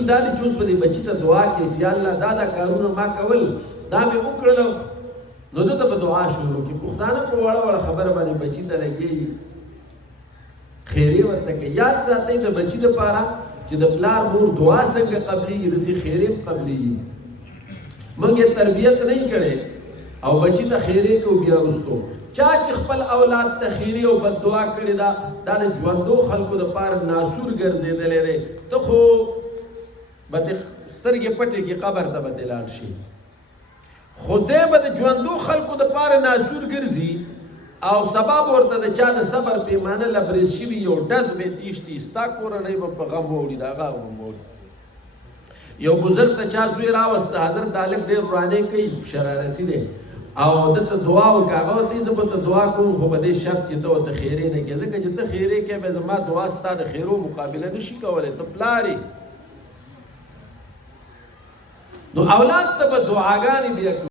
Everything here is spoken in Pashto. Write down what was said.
اصول دا دی چې اوس به دې بچي ته دعا کړې چې یا الله دا کارونه ما کول دا مې وکړل نو ده ته به دعا شروع کړي. پښتانه په وړه وړه خبره باندې بچي ته لګېږي خیرې ورته کوي. یاد ساتئ د بچي دپاره چې د پلار مور دعا څنګه قبلېږي داسې خیرې هم قبلېږي. موږ یې تربیت نه کړی او بچي ته خیرې کوو بیا وروستو. چا چې خپل اولاد ته خیرې او بد دعا کړې ده دا د ژوندو خلکو دپاره ناسور ګرځېدلی دی. ته خو به دې سترګې پټې کړي قبر ته به دې لاړ شي. خدای به د ژوندو خلکو دپاره ناسور ګرځي او سبا به ورته د چا د صبر پیمانه لبریز شوي یو ډز به تیښتي ستا کورنۍ به په غم واوړي د هغه غم واوړي. یو بزرګ ته چا زوی راوسته حضرت طالب ډېر ورانې کوي شرارتي دی او دته دعا وکړه هغه ورته زه به ته دعا کوم خو په دې شرط چې ته ورته خیرې نه کوې ځکه چې ته خیرې کوې بیا زما دعا ستا د خیرو مقابله نه شي کولی ته پلار یې. نو اولاد ته به دعاګانې بیا